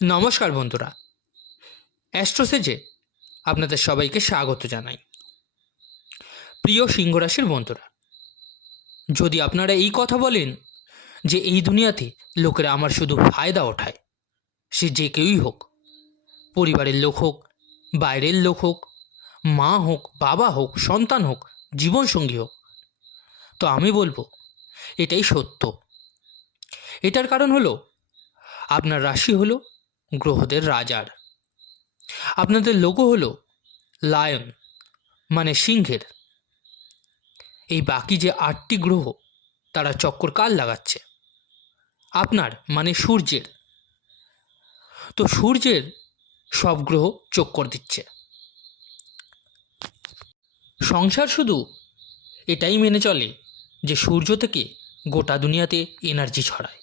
নমস্কার বন্ধুরা, অ্যাস্ট্রোসেজে আপনাদের সবাইকে স্বাগত জানাই। প্রিয় সিংহ রাশির বন্ধুরা, যদি আপনারা এই কথা বলেন যে এই দুনিয়াতে লোকেরা আমার শুধু ফায়দা ওঠায়, সে যে কেউই হোক, পরিবারের লোক হোক, বাইরের লোক হোক, মা হোক, বাবা হোক, সন্তান হোক, জীবনসঙ্গী হোক, তো আমি বলবো এটাই সত্য। এটার কারণ হলো আপনার রাশি হলো গ্রহদের রাজার। আপনাদের লোগো হলো লায়ন, মানে সিংহের। এই বাকি যে 8টি গ্রহ, তারা চক্কর কার লাগাচ্ছে? আপনার, মানে সূর্যের। তো সূর্যের সব গ্রহ চক্কর দিচ্ছে। সংসার শুধু এটাই মেনে চলে যে সূর্য থেকে গোটা দুনিয়াতে এনার্জি ছড়ায়,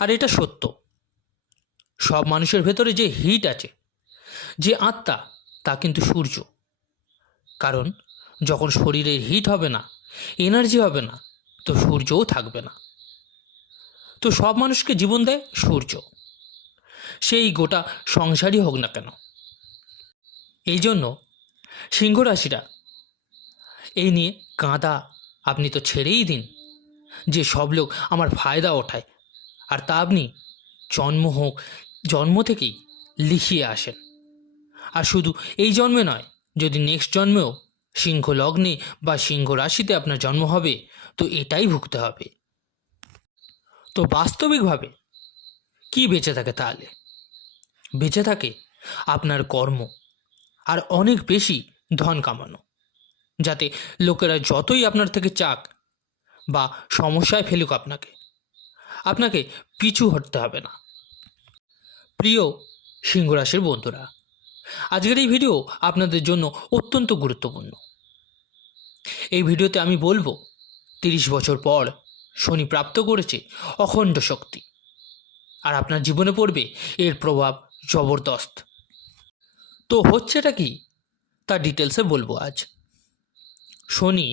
আর এটা সত্য। সব মানুষের ভেতরে যে হিট আছে, যে আত্মা, তা কিন্তু সূর্য। কারণ যখন শরীরের হিট হবে না, এনার্জি হবে না, তো সূর্যও থাকবে না। তো সব মানুষকে জীবন দেয় সূর্য, সেই গোটা সংসারই হোক না কেন। এই জন্য সিংহ রাশিরা এই নিয়ে কাঁদা আপনি তো ছেড়েই দিন যে সব লোক আমার ফায়দা ওঠায়, আর তা আপনি জন্ম থেকেই লিখিয়ে আসেন। আর শুধু এই জন্মে নয়, যদি নেক্সট জন্মেও সিংহ লগ্নে বা সিংহ রাশিতে আপনার জন্ম হবে, তো এটাই ভুগতে হবে। তো বাস্তবিকভাবে কি বেঁচে থাকে? তাহলে বেঁচে থাকে আপনার কর্ম, আর অনেক বেশি ধন কামানো, যাতে লোকেরা যতই আপনার থেকে চাক বা সমস্যায় ফেলুক, আপনাকে পিছু হটতে হবে না। প্রিয় সিংহ রাশির বন্ধুরা, আজকের এই ভিডিও আপনাদের জন্য অত্যন্ত গুরুত্বপূর্ণ। এই ভিডিওতে আমি বলবো 30 বছর পর শনি প্রাপ্ত করেছে অখণ্ড শক্তি, আর আপনার জীবনে পড়বে এর প্রভাব জবরদস্ত। তো হচ্ছেটা কি, তা ডিটেলসে বলবো আজ। শনি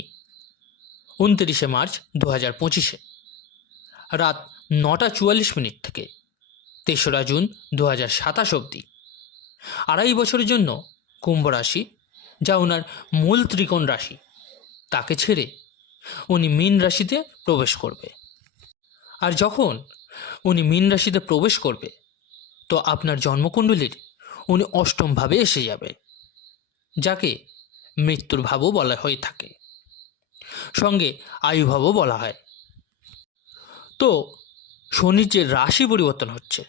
29শে মার্চ 2025 রাত 9:44 থেকে 3রা জুন 2027 অবধি 2.5 বছরের জন্য কুম্ভ রাশি, যা ওনার মূল ত্রিকোণ রাশি, তাকে ছেড়ে উনি মীন রাশিতে প্রবেশ করবে। আর যখন উনি মীন রাশিতে প্রবেশ করবে, তো আপনার জন্মকুণ্ডলীর উনি অষ্টম ভাবে এসে যাবে, যাকে মৃত্যুর ভাবও বলা হয়ে থাকে, সঙ্গে আয়ুভাবও বলা হয়। তো শনির যে রাশি পরিবর্তন হচ্ছে,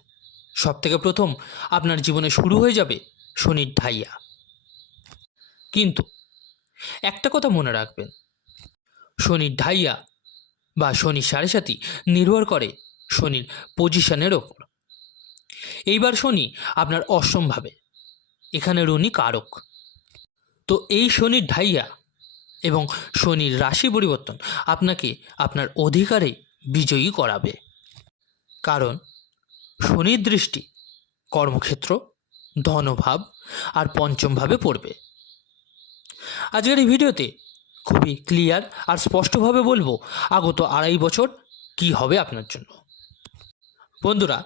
সব থেকে প্রথম আপনার জীবনে শুরু হয়ে যাবে শনির ঢাইয়া। কিন্তু একটা কথা মনে রাখবেন, শনির ঢাইয়া বা শনি সাড়ে সাতি নির্ভর করে শনির পজিশনের ওপর। এইবার শনি আপনার অষ্টম ভাবে, এখানে উনি কারক। তো এই শনির ঢাইয়া এবং শনির রাশি পরিবর্তন আপনাকে আপনার অধিকারে বিজয়ী করাবে। কারণ শনির দৃষ্টি কর্মক্ষেত্র, ধনভাব আর পঞ্চম ভাবে পড়বে। আজকের এই ভিডিওতে খুবই ক্লিয়ার আর স্পষ্টভাবে বলবো আগত 2.5 বছর কি হবে আপনার জন্য। বন্ধুরা,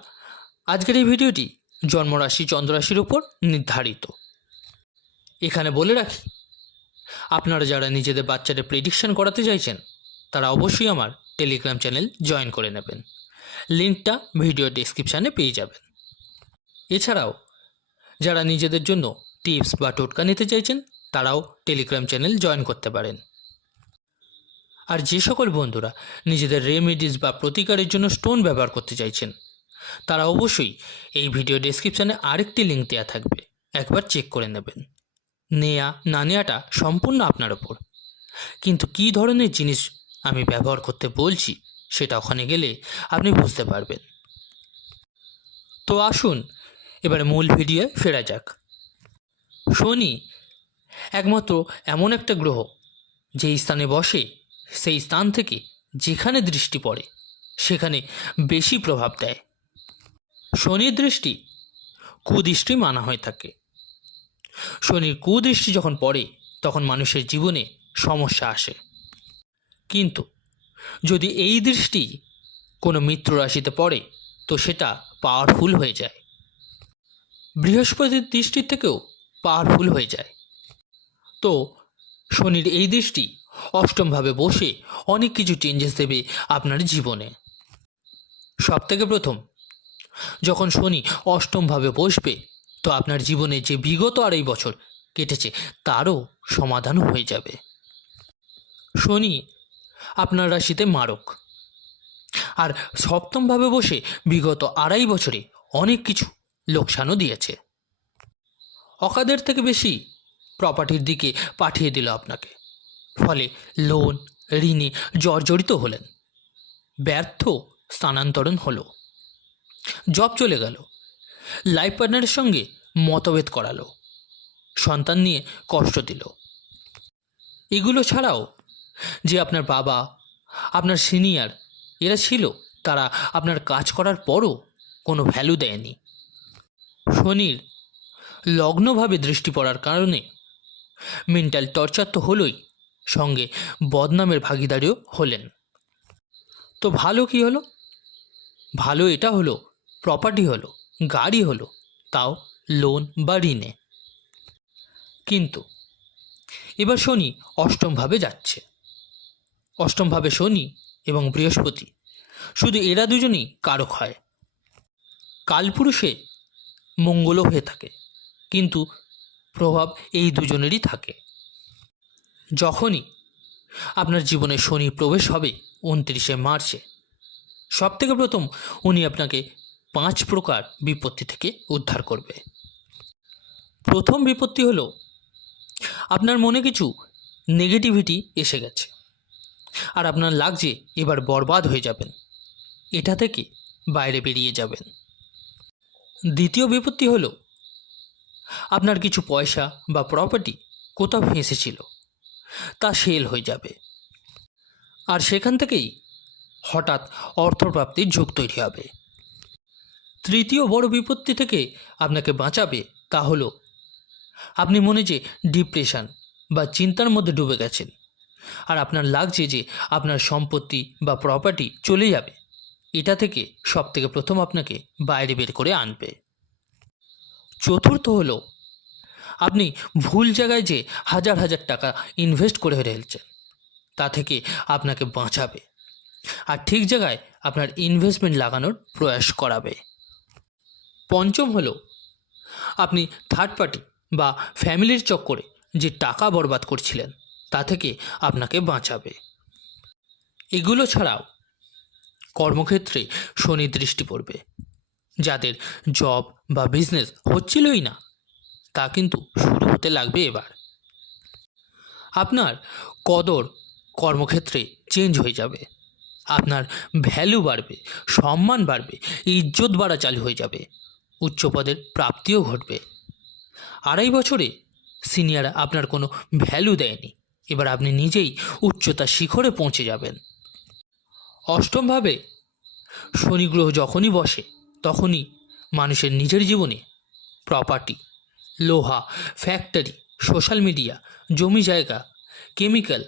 আজকের এই ভিডিওটি জন্মরাশি চন্দ্ররাশির উপর নির্ধারিত। এখানে বলে রাখি, আপনারা যারা নিজেদের বাচ্চাদের প্রেডিকশন করাতে চাইছেন, তারা অবশ্যই আমার টেলিগ্রাম চ্যানেল জয়েন করে নেবেন। লিঙ্কটা ভিডিও ডেসক্রিপশানে পেয়ে যাবেন। এছাড়াও যারা নিজেদের জন্য টিপস বা টোটকা নিতে চাইছেন, তারাও টেলিগ্রাম চ্যানেল জয়েন করতে পারেন। আর যে সকল বন্ধুরা নিজেদের রেমেডিস বা প্রতিকারের জন্য স্টোন ব্যবহার করতে চাইছেন, তারা অবশ্যই এই ভিডিও ডেসক্রিপশানে আরেকটি লিঙ্ক দেওয়া থাকবে, একবার চেক করে নেবেন। নেয়া না নেওয়াটা সম্পূর্ণ আপনার ওপর, কিন্তু কী ধরনের জিনিস আমি ব্যবহার করতে বলছি সেটা ওখানে গেলে আপনি বুঝতে পারবেন। তো আসুন এবারে মূল ভিডিও ফেরা যাক। শনি একমাত্র এমন একটা গ্রহ, যেই স্থানে বসে সেই স্থান থেকে যেখানে দৃষ্টি পড়ে সেখানে বেশি প্রভাব দেয়। শনির দৃষ্টি কুদৃষ্টি মানা হয়ে থাকে। শনির কুদৃষ্টি যখন পড়ে, তখন মানুষের জীবনে সমস্যা আসে। কিন্তু যদি এই দৃষ্টি কোনো মিত্র রাশিতে পড়ে, তো সেটা পাওয়ারফুল হয়ে যায়। বৃহস্পতির দৃষ্টির থেকেও পাওয়ারফুল হয়ে যায়। তো শনির এই দৃষ্টি অষ্টমভাবে বসে অনেক কিছু চেঞ্জেস দেবে আপনার জীবনে। সবথেকে প্রথম, যখন শনি অষ্টমভাবে বসবে তো আপনার জীবনে যে বিগত 2.5 বছর কেটেছে তারও সমাধান হয়ে যাবে। শনি আপনার রাশিতে মারক, আর সপ্তমভাবে বসে বিগত 2.5 বছরে অনেক কিছু লোকসানও দিয়েছে। অকাদের থেকে বেশি প্রপার্টির দিকে পাঠিয়ে দিল আপনাকে, ফলে লোন ঋণে জর্জরিত হলেন, ব্যর্থ স্থানান্তরণ হলো, জব চলে গেল, লাইফ পার্টনারের সঙ্গে মতভেদ করালো, সন্তান নিয়ে কষ্ট দিল। এগুলো ছাড়াও যে আপনার বাবা, আপনার সিনিয়র এরা ছিল, তারা আপনার কাজ করার পরও কোনো ভ্যালু দেয়নি। শনির লগ্নভাবে দৃষ্টি পড়ার কারণে মেন্টাল টর্চার তো হলোই, সঙ্গে বদনামের ভাগিদারিও হলেন। তো ভালো কি হলো? ভালো এটা হলো, প্রপার্টি হলো, গাড়ি হলো, তাও লোন বা ঋণে। কিন্তু এবার শনি অষ্টমভাবে যাচ্ছে। অষ্টমভাবে শনি এবং বৃহস্পতি, শুধু এরা দুজনই কারক হয়। কালপুরুষে মঙ্গলও হয়ে থাকে, কিন্তু প্রভাব এই দুজনেরই থাকে। যখনই আপনার জীবনে শনি প্রবেশ হবে 29শে মার্চে, সবথেকে প্রথম উনি আপনাকে 5 প্রকার বিপত্তি থেকে উদ্ধার করবে। প্রথম বিপত্তি হলো, আপনার মনে কিছু নেগেটিভিটি এসে গেছে আর আপনার লাগছে এবার বরবাদ হয়ে যাবেন, এটা থেকে বাইরে বেরিয়ে যাবেন। দ্বিতীয় বিপত্তি হলো, আপনার কিছু পয়সা বা প্রপার্টি কোথাও ফেঁসেছিল, তা সেল হয়ে যাবে, আর সেখান থেকেই হঠাৎ অর্থপ্রাপ্তির ঝোঁক তৈরি হবে। তৃতীয় বড় বিপত্তি থেকে আপনাকে বাঁচাবে তা হলো, আপনি মনে যে ডিপ্রেশন বা চিন্তার মধ্যে ডুবে গেছেন, আর আপনার লাগছে যে আপনার সম্পত্তি বা প্রপার্টি চলে যাবে, এটা থেকে সবথেকে প্রথম আপনাকে বাইরে বের করে আনবে। চতুর্থ হলো, আপনি ভুল জায়গায় যে হাজার হাজার টাকা ইনভেস্ট করে ফেলছেন, তা থেকে আপনাকে বাঁচাবে, আর ঠিক জায়গায় আপনার ইনভেস্টমেন্ট লাগানোর প্রয়াস করাবে। পঞ্চম হলো, আপনি থার্ড পার্টি বা ফ্যামিলির চক্করে যে টাকা বরবাদ করছিলেন, তা থেকে আপনাকে বাঁচাবে। এগুলো ছাড়াও কর্মক্ষেত্রে শনি দৃষ্টি পড়বে। যাদের জব বা বিজনেস হচ্ছিলই না, তা কিন্তু শুরু হতে লাগবে এবার। আপনার কদর কর্মক্ষেত্রে চেঞ্জ হয়ে যাবে, আপনার ভ্যালু বাড়বে, সম্মান বাড়বে, ইজ্জত বাড়া চালু হয়ে যাবে, উচ্চ পদের প্রাপ্তিও ঘটবে। 2.5 বছরে সিনিয়র আপনার কোনো ভ্যালু দেয়নি, এবার আপনি নিজেই উচ্চতা শিখরে পৌঁছে যাবেন। অষ্টমভাবে শনি গ্রহ যখনই বসে তখনই মানুষের নিজের জীবনে প্রপার্টি, লোহা, ফ্যাক্টরি, সোশ্যাল মিডিয়া, জমি জায়গা, কেমিক্যাল,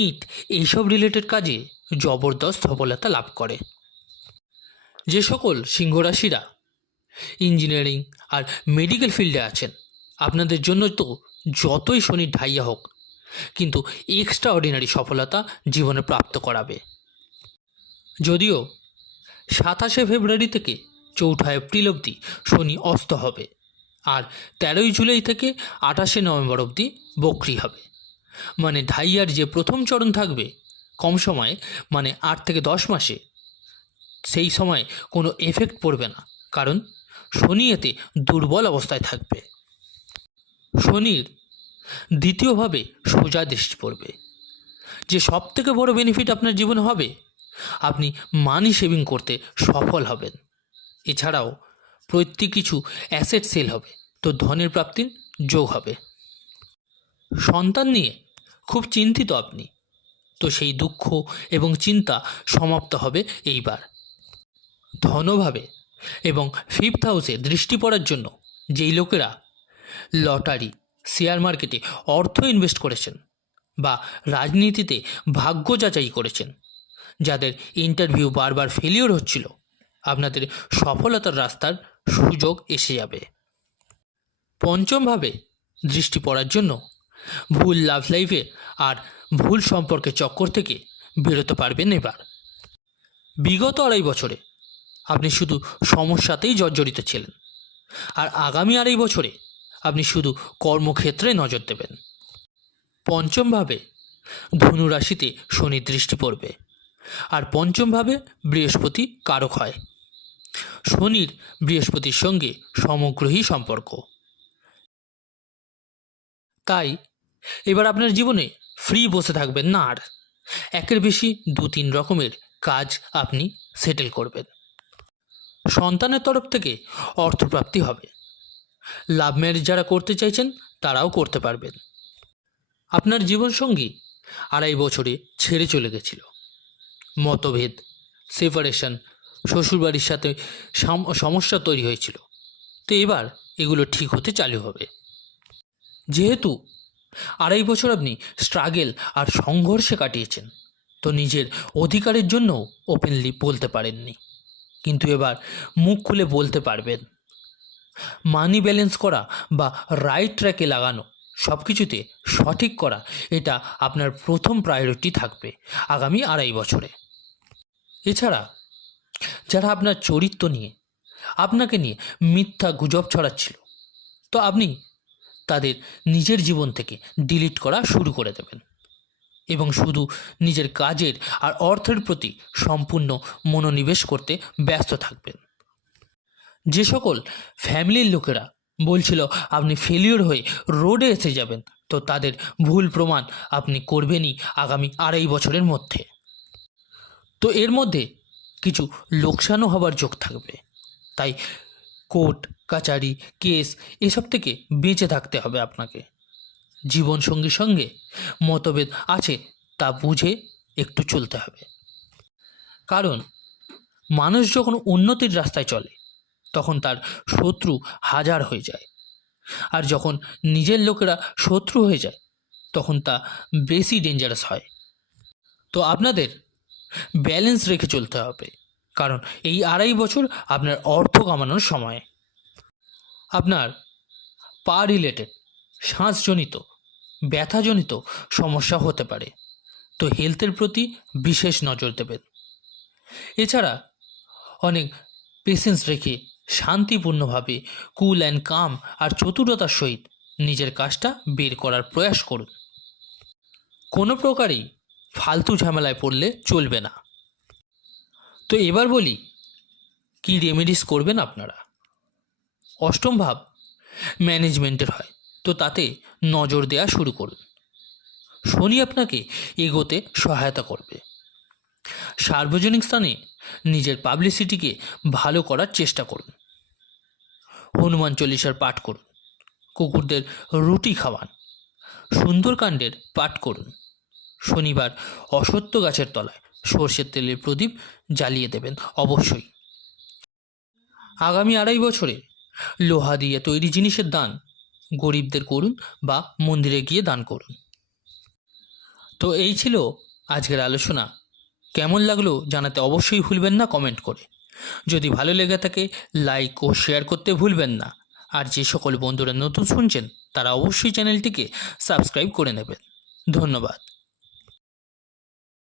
ইট এইসব রিলেটেড কাজে জবরদস্ত সফলতা লাভ করে। যে সকল সিংহ রাশিরা ইঞ্জিনিয়ারিং আর মেডিকেল ফিল্ডে আছেন, আপনাদের জন্য তো যতই শনির ঢাইয়া হোক, কিন্তু এক্সট্রা অর্ডিনারি সফলতা জীবনে প্রাপ্ত করাবে। যদিও 27শে ফেব্রুয়ারি থেকে 4 এপ্রিল অবধি শনি অস্ত হবে, আর 13ই জুলাই থেকে 28শে নভেম্বর অবধি বক্রি হবে। মানে ঢাইয়ার যে প্রথম চরণ থাকবে কম সময়ে, মানে 8 থেকে 10 মাসে, সেই সময় কোনো এফেক্ট পড়বে না, কারণ শনি এতে দুর্বল অবস্থায় থাকবে। শনির দ্বিতীয়ভাবে সোজা দৃষ্টি পড়বে। যে সবথেকে বড় বেনিফিট আপনার জীবনে হবে, আপনি মানি সেভিং করতে সফল হবেন। এছাড়াও প্রত্যেক কিছু অ্যাসেট সেল হবে, তো ধনের প্রাপ্তির যোগ হবে। সন্তান নিয়ে খুব চিন্তিত আপনি, তো সেই দুঃখ এবং চিন্তা সমাপ্ত হবে এইবার। ধনভাবে এবং 5th হাউসে দৃষ্টি পড়ার জন্য যেই লোকেরা লটারি, শেয়ার মার্কেটে অর্থ ইনভেস্ট করেছেন বা রাজনীতিতে ভাগ্য যাচাই করেছেন, যাদের ইন্টারভিউ বারবার ফেলিওর হচ্ছিল, আপনাদের সফলতার রাস্তার সুযোগ এসে যাবে। পঞ্চমভাবে দৃষ্টি পড়ার জন্য ভুল লাভ লাইফে আর ভুল সম্পর্কের চক্কর থেকে বেরোতে পারবেন এবার। বিগত 2.5 বছরে আপনি শুধু সমস্যাতেই জর্জরিত ছিলেন, আর আগামী 2.5 বছরে আপনি শুধু কর্মক্ষেত্রে নজর দেবেন। পঞ্চমভাবে ধনু রাশিতে শনির দৃষ্টি পড়বে, আর পঞ্চমভাবে বৃহস্পতি কারক হয়। শনির বৃহস্পতির সঙ্গে সমগ্রহী সম্পর্ক। তাই এবার আপনার জীবনে ফ্রি বসে থাকবেন না, আর একের বেশি 2-3 রকমের কাজ আপনি সেটেল করবেন। সন্তানের তরফ থেকে অর্থপ্রাপ্তি হবে। লাভ ম্যারেজ যারা করতে চাইছেন তারাও করতে পারবেন। আপনার জীবনসঙ্গী 2.5 বছরে ছেড়ে চলে গেছিল। মতভেদ, সেপারেশন, শ্বশুরবাড়ির সাথে সমস্যা তৈরি হয়েছিল। তো এবার এগুলো ঠিক হতে চালু হবে। যেহেতু 2.5 বছর আপনি স্ট্রাগেল আর সংঘর্ষে কাটিয়েছেন, তো নিজের অধিকারের জন্য ওপেনলি বলতে পারেননি, কিন্তু এবার মুখ খুলে বলতে পারবেন। মানি ব্যালেন্স করা বা রাইট ট্র্যাকে লাগানো, সব কিছুতে সঠিক করা, এটা আপনার প্রথম প্রায়োরিটি থাকবে আগামী 2.5 বছরে। এছাড়া যারা আপনার চরিত্র নিয়ে, আপনাকে নিয়ে মিথ্যা গুজব ছড়াচ্ছিল, তো আপনি তাদের নিজের জীবন থেকে ডিলিট করা শুরু করে দেবেন এবং শুধু নিজের কাজের আর অর্থের প্রতি সম্পূর্ণ মনোনিবেশ করতে ব্যস্ত থাকবেন। যে সকল ফ্যামিলির লোকেরা বলছিল আপনি ফেলিওর হয়ে রোডে এসে যাবেন, তো তাদের ভুল প্রমাণ আপনি করবেনই আগামী 2.5 বছরের মধ্যে। তো এর মধ্যে কিছু লোকসানও হবার যোগ থাকবে, তাই কোর্ট কাচারি কেস এসব থেকে বেঁচে থাকতে হবে আপনাকে। জীবনসঙ্গীর সঙ্গে মতভেদ আছে তা বুঝে একটু চলতে হবে, কারণ মানুষ যখন উন্নতির রাস্তায় চলে তখন তার শত্রু 1000 হয়ে যায়, আর যখন নিজের লোকেরা শত্রু হয়ে যায় তখন তা বেশি ডেঞ্জারাস হয়। তো আপনাদের ব্যালেন্স রেখে চলতে হবে, কারণ এই 2.5 বছর আপনার অর্থ কামানোর সময়। আপনার পা রিলেটেড, শ্বাসজনিত, ব্যথাজনিত সমস্যা হতে পারে, তো হেলথের প্রতি বিশেষ নজর দেবেন। এছাড়া অনেক পেশেন্স রেখে শান্তিপূর্ণভাবে কুল অ্যান্ড কাম আর চতুরতার সহিত নিজের কাজটা বের করার প্রয়াস করুন। কোনো প্রকারেই ফালতু ঝামেলায় পড়লে চলবে না। তো এবার বলি কি রেমেডিস করবেন আপনারা। অষ্টম ভাব ম্যানেজমেন্টের হয়, তো তাতে নজর দেওয়া শুরু করুন। শনি আপনাকে এগোতে সহায়তা করবে। সার্বজনিক স্থানে নিজের পাবলিসিটিকে ভালো করার চেষ্টা করুন। হনুমান চল্লিশার পাঠ করুন, কুকুরদের রুটি খাওয়ান, সুন্দরকাণ্ডের পাঠ করুন। শনিবার অশ্বত্থ গাছের তলায় সর্ষের তেলের প্রদীপ জ্বালিয়ে দেবেন অবশ্যই। আগামী 2.5 বছরে লোহা দিয়ে তৈরি জিনিসের দান গরিবদের করুন বা মন্দিরে গিয়ে দান করুন। তো এই ছিল আজকের আলোচনা। কেমন লাগলো জানাতে অবশ্যই ভুলবেন না কমেন্ট করে। যদি ভালো লেগে থাকে লাইক ও শেয়ার করতে ভুলবেন না। আর যে সকল বন্ধুরা নতুন শুনছেন তারা অবশ্যই চ্যানেলটিকে সাবস্ক্রাইব করে নেবেন। ধন্যবাদ।